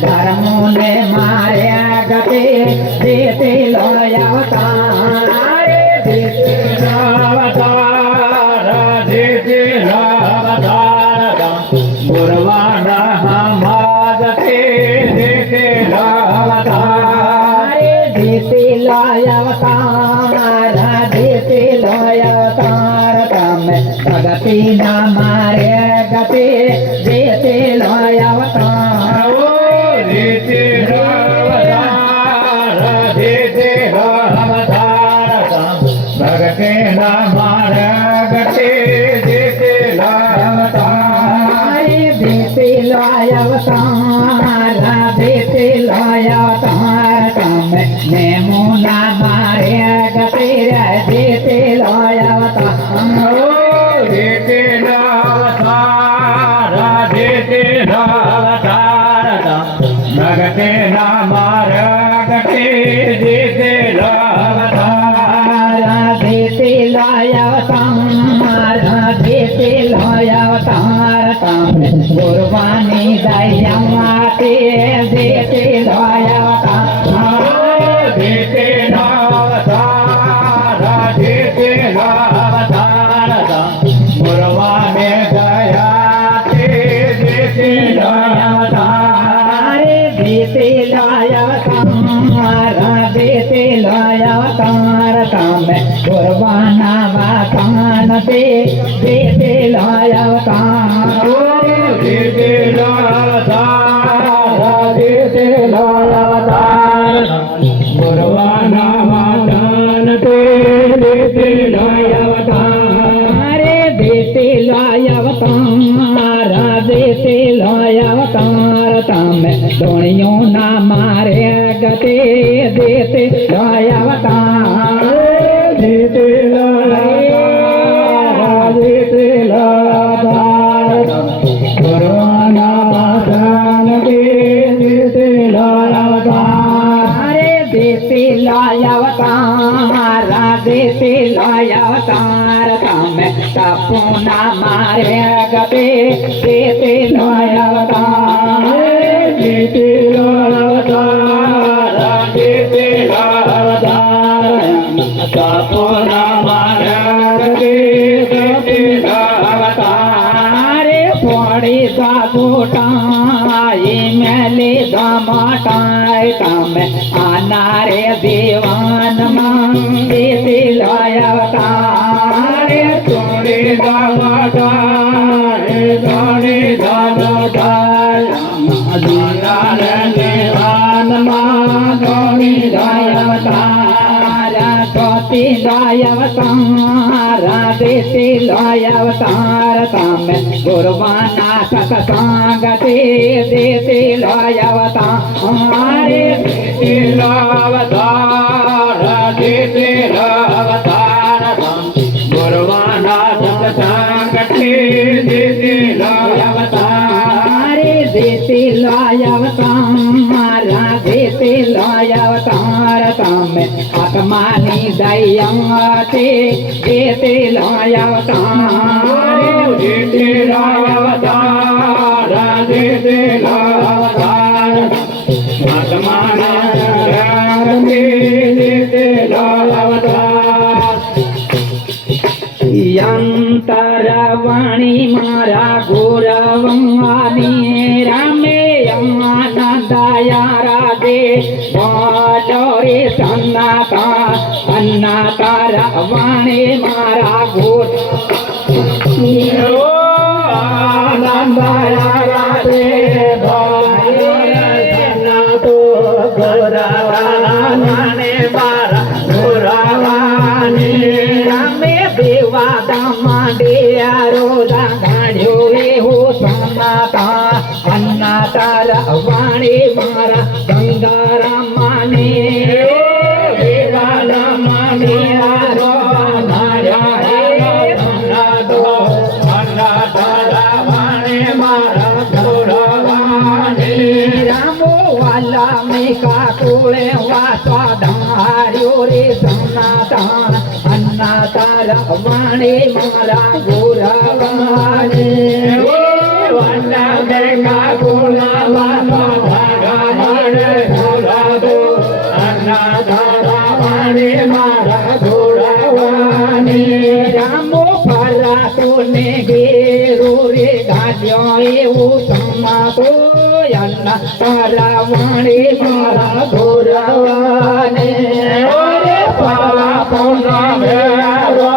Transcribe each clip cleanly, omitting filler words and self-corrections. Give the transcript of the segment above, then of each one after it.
धर्मोने मार्या गते देते लोयावतार देते लोयावतार देते लोयावतार गुरवाना हमाजते देते लोयावतार देते लोयावतार देते लोयावतार तम भगति न मार्या गते देते लोयावतार देते भगते न मारा गते देते लायवतार देते लायवतार देते लायवतार तम नेमो न मारे गते देते लायवतार देते लायवतार देते लायवतार भगते न मारा गते देते लायवतार देते लायवतार देते लायवतार तम गुरबानी दयाते देते लायवतार देते लायवतार देते लायवतार तम गुरबानी दयाते देते लायवतार देते लायवतार देते लायवतार तम गुरबाना वातान ते देते लायवतार देते लायवतार देते लायवतार गुरबाना वातान ते देते लायवतार देते लायवतार देते लायवतार तम दोनियों ना मारे गते देते लायवतार देते लायवतार देते लायवतार गुरबाना वातान ते देते लायवतार देते लायवतार देते लायवतार तम तपोना मारे गते देते लायवतार देते लायवतार देते लायवतार तपोना मारे गते देते लायवतार पड़ी दादोटाई मेले दमाटाई तम अनारे दीवान मान देते लायवतार तोड़े दादाटाई तोड़े दादाटाई अनार दीवान मान तोड़े लायवतार तोते लायवतार देते लायवतार तम गुरबाना सतसंगते देते लायवतार देते लायवतार देते लायवतार तम गुरबाना सतसंगते देते लायवतार देते लायवतार देते लायवतार तम आत्मानी दयाते देते लायवतार देते लायवतार देते लायवतार आत्मानी दयाते देते लायवतार यंतरवाणी मारा गुरवानी रामे यमानंदया राधे बाजोरे सन्नाता अन्नाता रावणे मारा गुर आनंदया राधे बाजोरे सन्नातो गुरवाने मारा વાણી મારા ગંગારામ માને દેવાના માનિયા રામો વાલા મેં કાકુળે વાસવા ધાર્યો રે સનાતન અન્ના તારા વાણી મારા ગોરાવાને વાલા મેઘા ગોલા વાલા અન્ના તારા વાણી મારા ગોરાવાની રામો ફરા તુને ઘેરો રે ગાડ્યો એવું સમાતો અન્ના તારા વાણી મારા ગોરાવાને પાલા પોના મેરો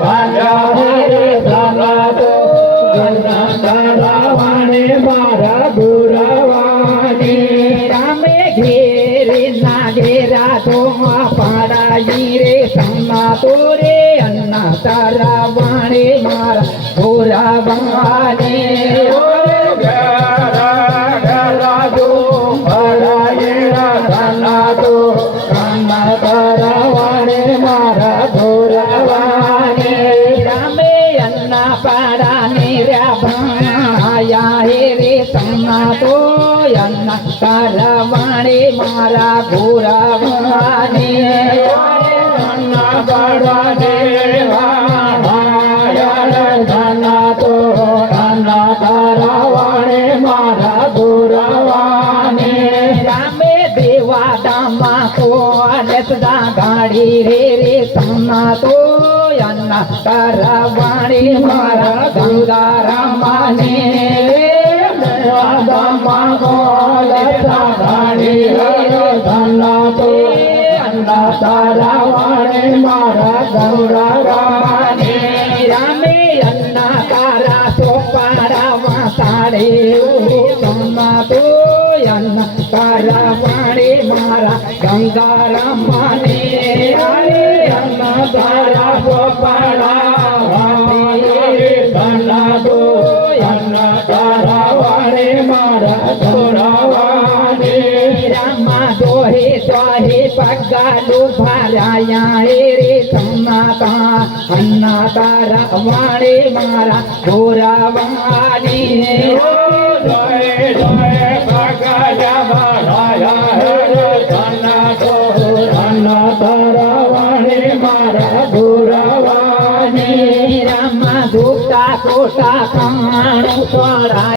ભાજા રે ધનાતો ગંગા તારા વાણી મારા ગોરાવાની રામે ઘેરે ના ઘેરા તો પાડાઈ રે સમાતો રે અન્ના તારા વાણી મારા ગોરાવાને રામે અન્ના પાડા ને ભાયા હે રે સમાતો અન્ના તારા વાણી મારા ગોરાવાને મારા ગોરાવાની રામે દેવા દામા કોલેસડા ગાડી રે રે સમાતો અન્ના તારા વાણી મારા ગંગારામાને તારા વાણી મારા ગૌરવાની રામે અન્ના તારા સોપારામાં સાડે સમાતો અન્ના તારા વાણી મારા ગંગારામાને અન્ના તારા ગોપાળાવાની ધનાતો અન્ના તારા વાણી મારા ગૌરવાની રામા દોહે સ્વાહે પગાલો ભારાયા રે સમાતા અન્ના તારા વાણી મારા ગોરાવાની રામા દુખતા કોટા કાણું